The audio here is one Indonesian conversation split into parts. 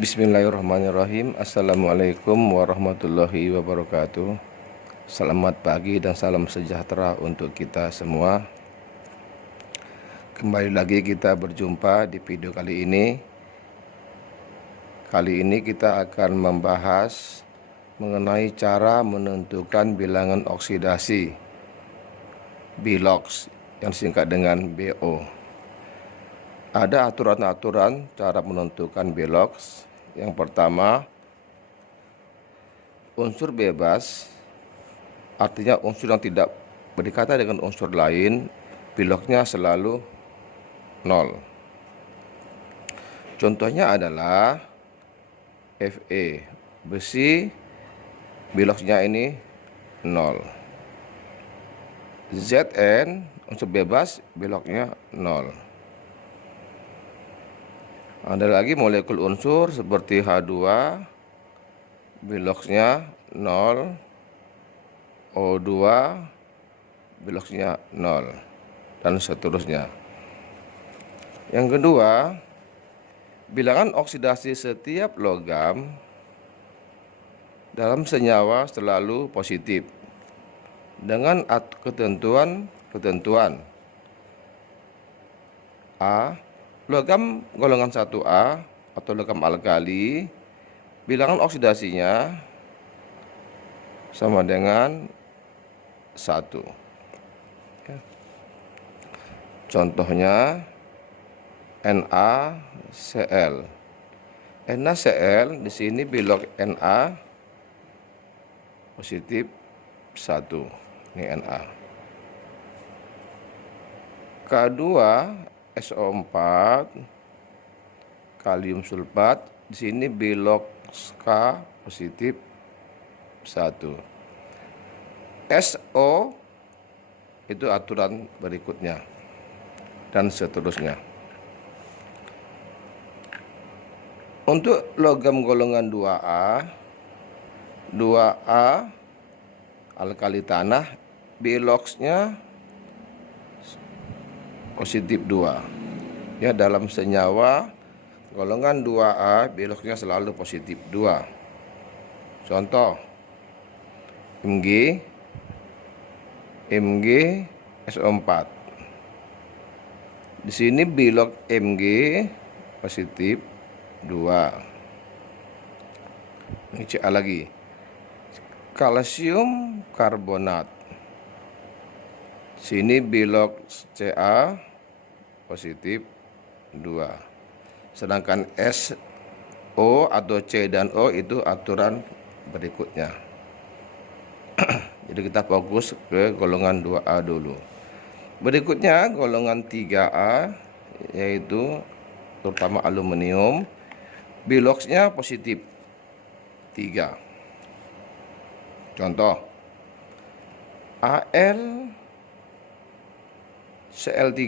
Bismillahirrahmanirrahim. Assalamualaikum warahmatullahi wabarakatuh. Selamat pagi dan salam sejahtera untuk kita semua. Kembali lagi kita berjumpa di video kali ini. Kali ini kita akan membahas mengenai cara menentukan bilangan oksidasi Bilox yang disingkat dengan BO. Ada aturan-aturan cara menentukan Bilox. Yang pertama, unsur bebas, artinya unsur yang tidak berdekatan dengan unsur lain, Biloxnya selalu 0. Contohnya adalah Fe, besi, Biloxnya ini 0. Zn, unsur bebas, Biloxnya 0. Ada lagi molekul unsur seperti H2, Biloxnya 0, O2, Biloxnya 0, dan seterusnya. Yang kedua, bilangan oksidasi setiap logam dalam senyawa selalu positif dengan ketentuan A. Logam golongan 1A atau logam alkali, bilangan oksidasinya sama dengan 1. Contohnya NaCl. NaCl di sini Bilox Na positif 1. Ini Na. K2 SO4 kalium sulfat, di sini Bilox K positif 1. SO itu aturan berikutnya dan seterusnya. Untuk logam golongan 2A alkali tanah, Biloxnya positif 2. Ya, dalam senyawa golongan 2A Biloxnya selalu positif 2. Contoh Mg SO4. Di sini Bilox Mg positif 2. Ini Ca lagi. Kalsium karbonat. Sini Bilox Ca positif 2. Sedangkan SO atau C dan O itu aturan berikutnya. Jadi kita fokus ke golongan 2A dulu. Berikutnya golongan 3A, yaitu terutama aluminium, Biloxnya positif 3. Contoh AlCl3.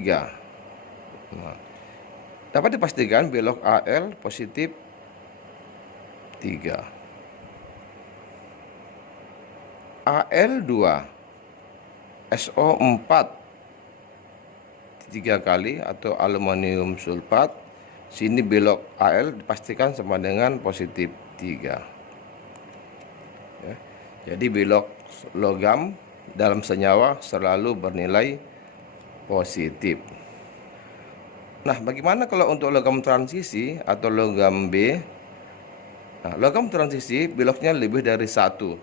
Dapat dipastikan Bilox Al positif 3. Al2 SO4 3 kali atau aluminium sulfat. Sini Bilox Al dipastikan sama dengan positif 3. Ya. Jadi Bilox logam dalam senyawa selalu bernilai positif. Nah, bagaimana kalau untuk logam transisi atau logam B? Nah, logam transisi Biloxnya lebih dari 1.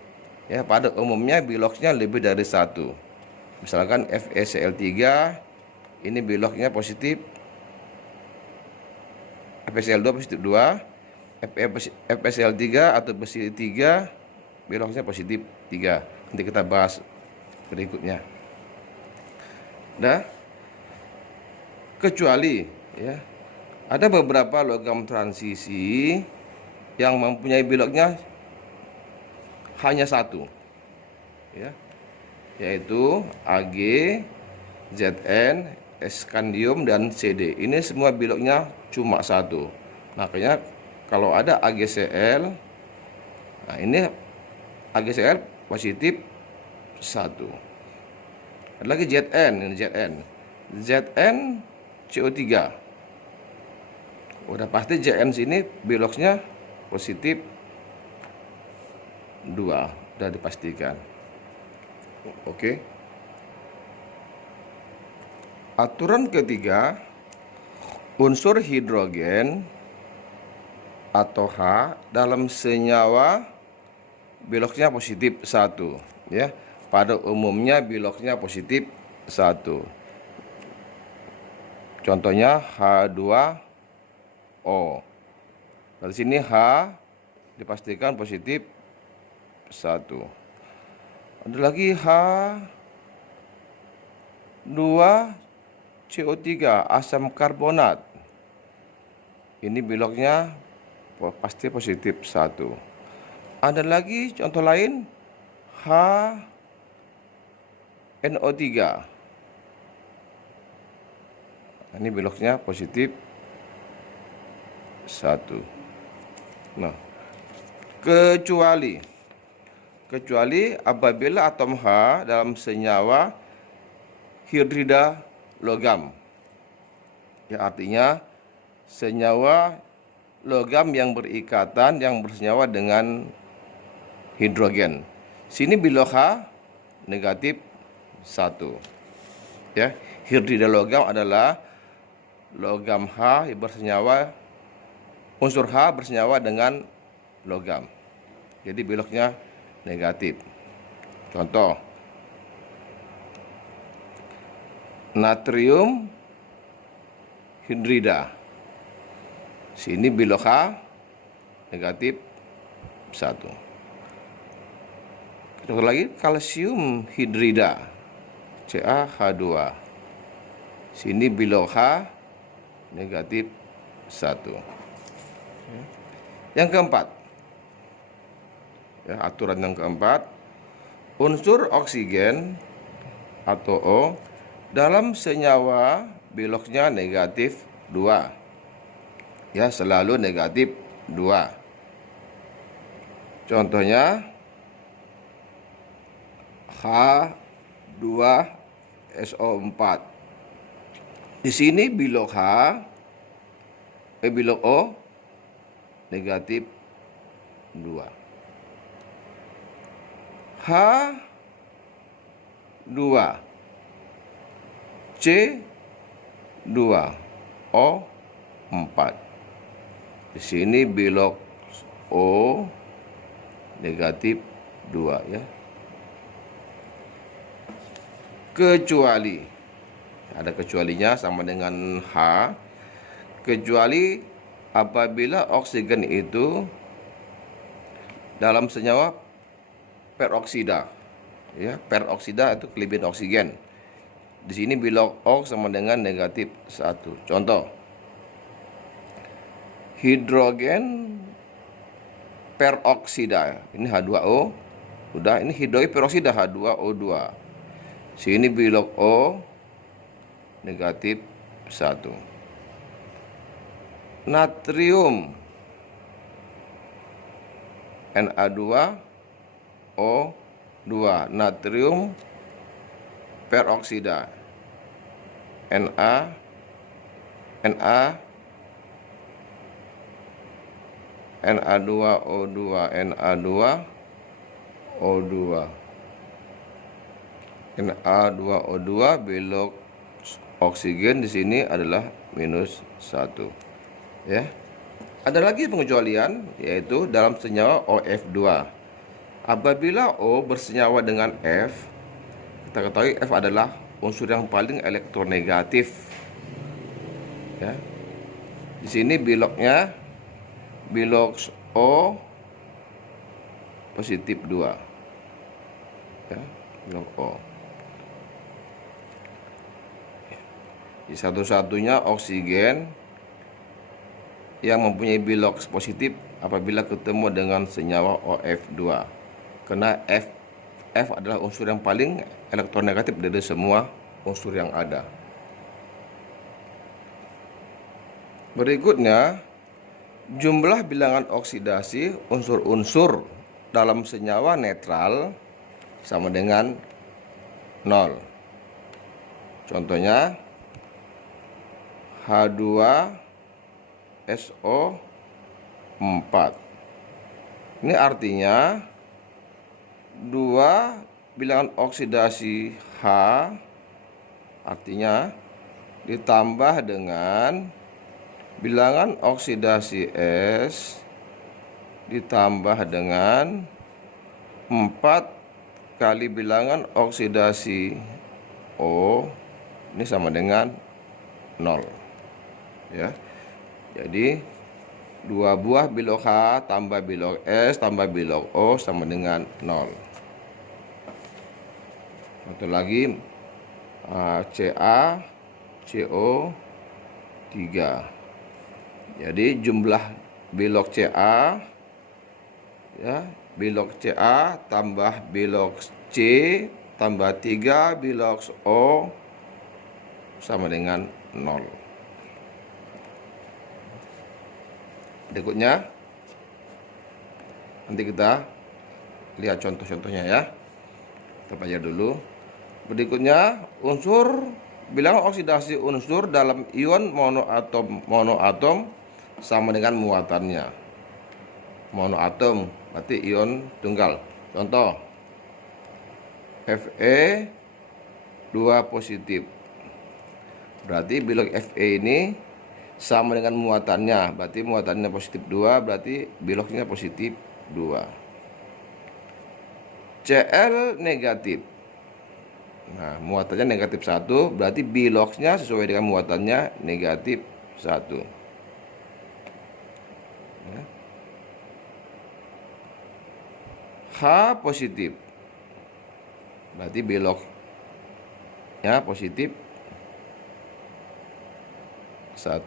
Ya, pada umumnya Biloxnya lebih dari 1. Misalkan FeCl3, ini Biloxnya positif, FeCl2 positif 2, FeCl3 atau besi 3, Biloxnya positif 3. Nanti kita bahas berikutnya. Nah, kecuali ya ada beberapa logam transisi yang mempunyai Biloxnya hanya 1, ya, yaitu Ag, Zn, scandium dan Cd. Ini semua Biloxnya cuma 1. Makanya kalau ada AgCl, nah ini AgCl positif 1. Ada lagi Zn, ini Zn CO3. Udah pasti Zn sini Biloxnya positif 2. Sudah dipastikan. Oke. Aturan ketiga, unsur hidrogen atau H dalam senyawa biloknya positif 1, ya. Pada umumnya biloknya positif 1. Contohnya H2O. Dari sini H dipastikan positif 1. Ada lagi H2CO3 asam karbonat. Ini biloknya pasti positif 1. Ada lagi contoh lain HNO3. Ini biloknya positif 1. Nah, kecuali apabila atom H dalam senyawa hidrida logam. Ya, artinya senyawa logam yang berikatan yang bersenyawa dengan hidrogen. Sini bilok H negatif 1. Ya, hidrida logam adalah logam H yang bersenyawa, unsur H bersenyawa dengan logam. Jadi biloknya negatif. Contoh, natrium hidrida. Sini bilok H negatif 1. Contoh lagi, kalsium hidrida CaH2. Sini bilok H negatif 1. Yang keempat, ya, aturan yang keempat, unsur oksigen atau O dalam senyawa biloknya negatif 2. Ya, selalu negatif 2. Contohnya H2SO4. Di sini bilok bilok O negatif 2. H2C2O4. Di sini bilok O negatif 2, ya. Kecuali, ada kecualinya sama dengan H, kecuali apabila oksigen itu dalam senyawa peroksida. Ya, peroksida itu kelebihan oksigen. Di sini bilok O sama dengan negatif 1. Contoh, hidrogen peroksida. Ini H2O. Udah, ini hidrogen peroksida H2O2. Sini bilok O negatif 1. Natrium Na2O2. Natrium peroksida Na2O2 bilok oksigen di sini adalah minus 1. Ya. Ada lagi pengecualian, yaitu dalam senyawa OF2. Apabila O bersenyawa dengan F, kita ketahui F adalah unsur yang paling elektronegatif. Ya. Di sini biloknya bilok O positif 2. Ya, bilok O. Satu-satunya oksigen yang mempunyai bilok positif apabila ketemu dengan senyawa OF2. Karena F adalah unsur yang paling elektronegatif dari semua unsur yang ada. Berikutnya, jumlah bilangan oksidasi unsur-unsur dalam senyawa netral sama dengan 0. Contohnya H2SO4. Ini artinya dua bilangan oksidasi H artinya ditambah dengan bilangan oksidasi S ditambah dengan 4 kali bilangan oksidasi O, ini sama dengan 0 ya. Jadi 2 buah bilog H tambah bilog S tambah bilog O sama dengan 0. Satu lagi Ca CO 3. Jadi jumlah bilog Ca ya, bilog Ca tambah bilog C tambah 3 bilog O sama dengan 0. Berikutnya nanti kita lihat contoh-contohnya ya. Kita pelajari dulu. Berikutnya unsur bilangan oksidasi unsur dalam ion monoatom sama dengan muatannya. Monoatom berarti ion tunggal. Contoh Fe 2 positif. Berarti bilog Fe ini sama dengan muatannya. Berarti muatannya positif 2, berarti bilognya positif 2. Cl negatif. Nah, muatannya negatif 1, berarti bilognya sesuai dengan muatannya negatif 1. Ya. H positif. Berarti bilognya positif 1.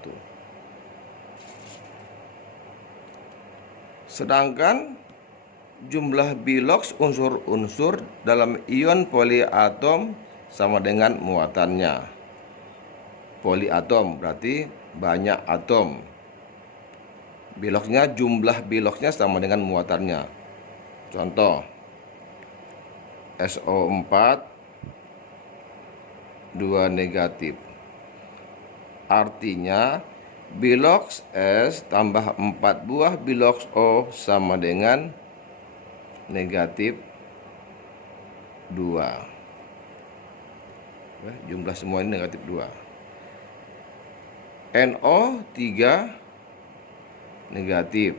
Sedangkan jumlah bilog unsur-unsur dalam ion poliatom sama dengan muatannya. Poliatom berarti banyak atom. Bilognya, jumlah bilognya sama dengan muatannya. Contoh SO4 2 negatif. Artinya bilog S tambah 4 buah bilog O sama dengan negatif 2. Jumlah semua ini negatif 2. NO 3 negatif.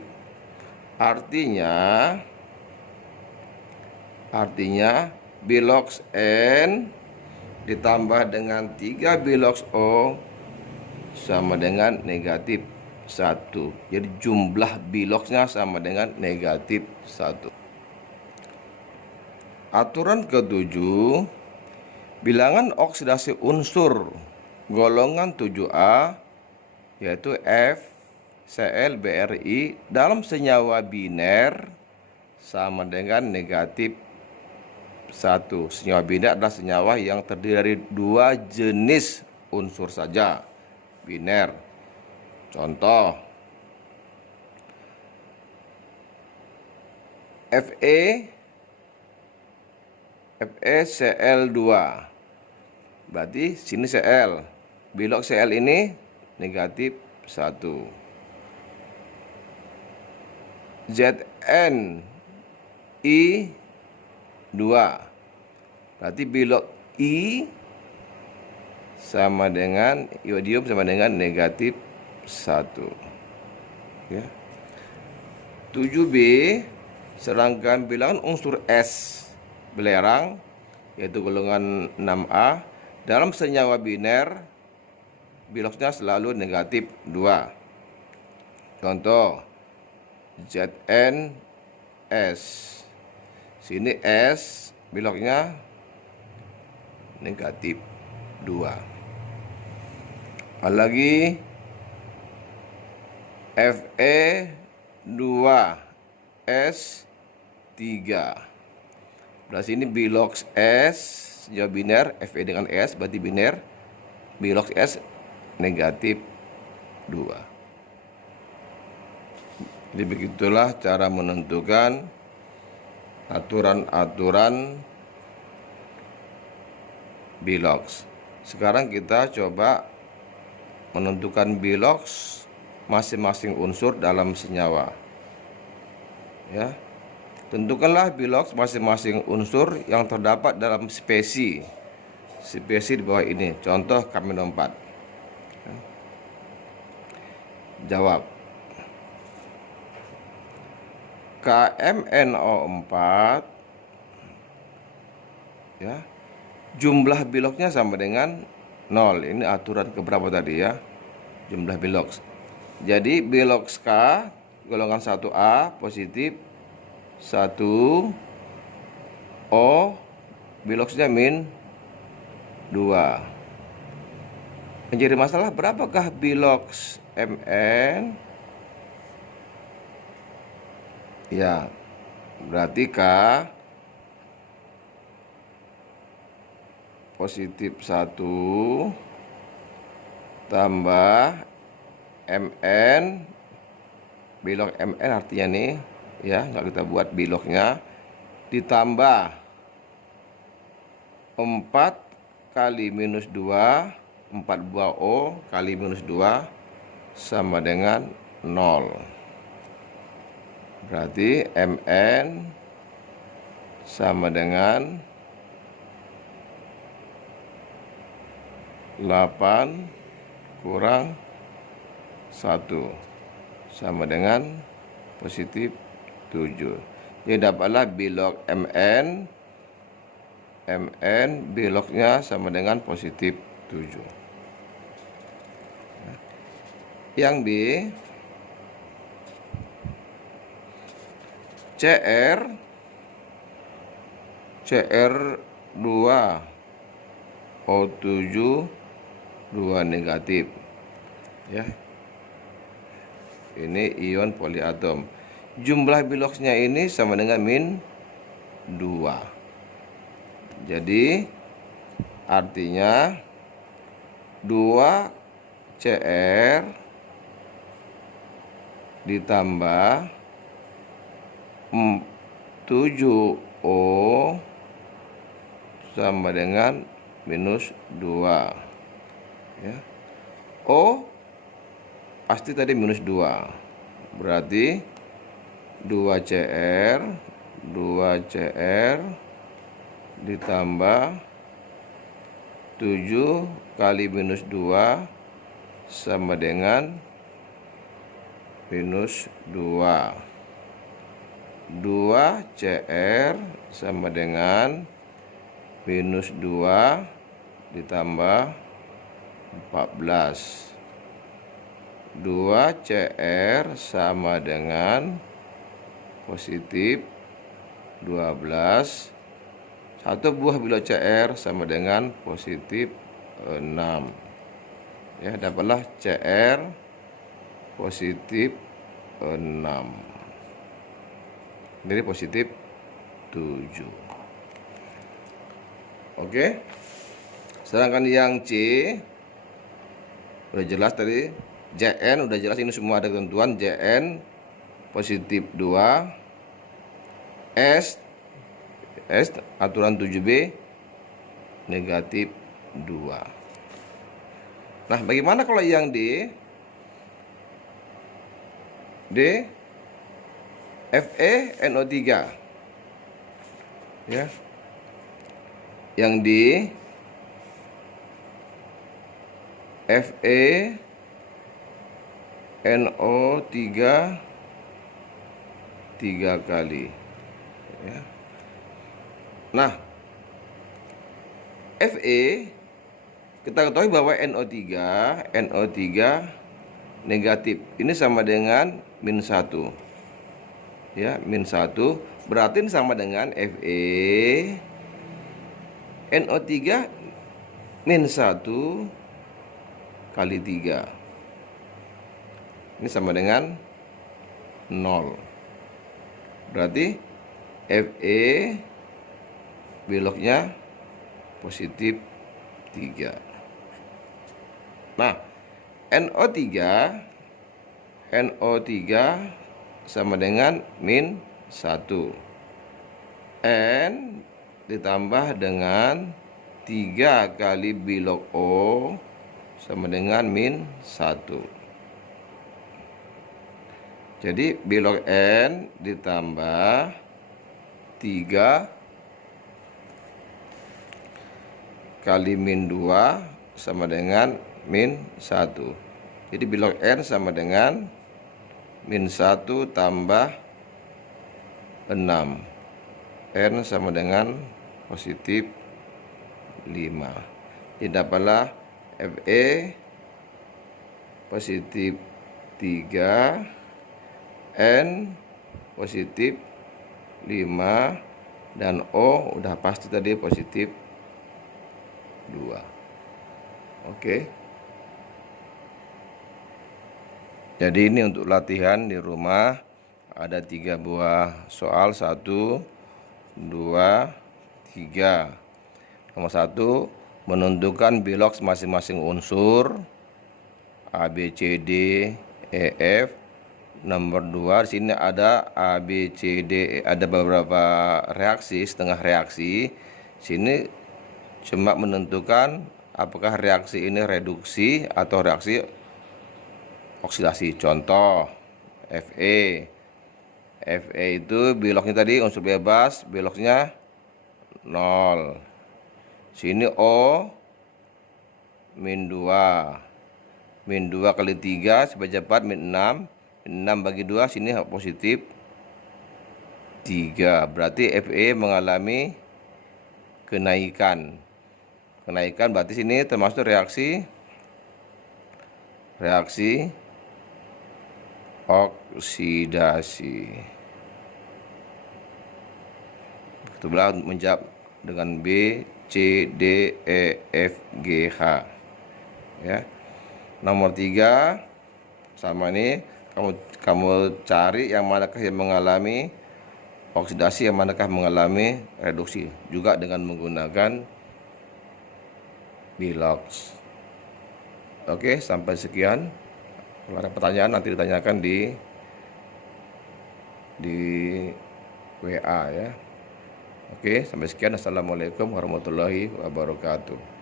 Artinya bilog N ditambah dengan 3 bilog O sama dengan negatif 1. Jadi jumlah bilognya sama dengan negatif 1. Aturan ke-7, bilangan oksidasi unsur golongan 7A yaitu FCl-BrI dalam senyawa biner sama dengan negatif 1. Senyawa biner adalah senyawa yang terdiri dari 2 jenis unsur saja, biner. Contoh FeCl2. Berarti sini Cl. Bilog Cl ini negatif 1. ZnI2. Berarti bilog I sama dengan iodium sama dengan negatif 1. Ya. 7B, sedangkan bilangan unsur S belerang yaitu golongan 6A dalam senyawa biner bilognya selalu negatif 2. Contoh ZnS. Sini S bilognya negatif 2. Lagi Fe2S3. Berarti ini bilog S senyawa biner, Fe dengan S berarti biner, bilog S negatif 2. Jadi begitulah cara menentukan aturan-aturan bilog. Sekarang kita coba menentukan bilog masing-masing unsur dalam senyawa. Ya. Tentukanlah bilog masing-masing unsur yang terdapat dalam spesi di bawah ini. Contoh KMNO4. Jawab. KMNO4 ya, jumlah bilognya sama dengan 0. Ini aturan keberapa tadi ya? Jumlah bilog. Jadi bilog K golongan 1A positif, 1 O bilogsnya min 2. Yang jadi masalah berapakah bilogs Mn? Ya, berarti K positif 1 tambah Mn, bilog Mn artinya nih ya, nggak kita buat bilognya, ditambah 4 kali minus 2, 4 buah O kali minus 2 sama dengan 0. Berarti Mn sama dengan 8 kurang 1 sama dengan positif 7. Jadi dapatlah bilog Mn bilognya sama dengan positif 7. Yang B, CR2 O7 2 negatif ya. Ini ion poliatom. Jumlah bilogsnya ini sama dengan min 2. Jadi artinya 2 CR ditambah 7O sama dengan minus 2 ya. O pasti tadi minus 2, berarti 2CR ditambah 7 kali minus 2 sama dengan minus 2. 2CR sama dengan minus 2 ditambah 14. 2CR sama dengan positif 12. 1 buah bilog CR sama dengan positif 6. Ya, dapatlah CR positif 6. Jadi positif 7. Oke. Sedangkan yang C udah jelas tadi, Jn udah jelas, ini semua ada ketentuan. Jn positif 2, S aturan 7B negatif 2. Nah, bagaimana kalau yang D? FeNO3 ya. Yang D FeNO3 3 kali ya. Nah, Fe kita ketahui bahwa NO3 negatif ini sama dengan min 1 ya, min 1 berarti ini sama dengan Fe NO3 min 1 kali 3. Ini sama dengan 0. Berarti Fe bilognya positif 3. Nah, NO3 sama dengan min 1. N ditambah dengan 3 kali bilog O sama dengan min 1. Jadi B log N ditambah 3 kali min 2 sama dengan min 1. Jadi B log N sama dengan min 1 tambah 6. N sama dengan positif 5. Jadi dapatlah Fe positif 3, N positif 5, dan O udah pasti tadi positif 2. Oke. Jadi ini untuk latihan di rumah, ada 3 buah soal, 1, 2, 3. Nomor 1, menentukan bilog masing-masing unsur A, B, C, D, E, F. Nomor 2, di sini ada A, B, C, D, E, ada beberapa reaksi, setengah reaksi. Sini cuma menentukan apakah reaksi ini reduksi atau reaksi oksidasi. Contoh Fe. Fe itu bilognya tadi unsur bebas, bilognya 0. Sini O min 2. Min 2 kali 3 supaya cepat min 6. Min 6 bagi 2, sini positif 3. Berarti Fe mengalami kenaikan. Kenaikan berarti sini termasuk reaksi oksidasi. Itulah menjawab dengan B, C, D, E, F, G, H. Ya. Nomor 3 sama ini, kamu cari yang manakah yang mengalami oksidasi, yang manakah mengalami reduksi, juga dengan menggunakan bilogs. Oke, sampai sekian. Kalau ada pertanyaan nanti ditanyakan di WA ya. Oke, sampai sekian. Assalamualaikum warahmatullahi wabarakatuh.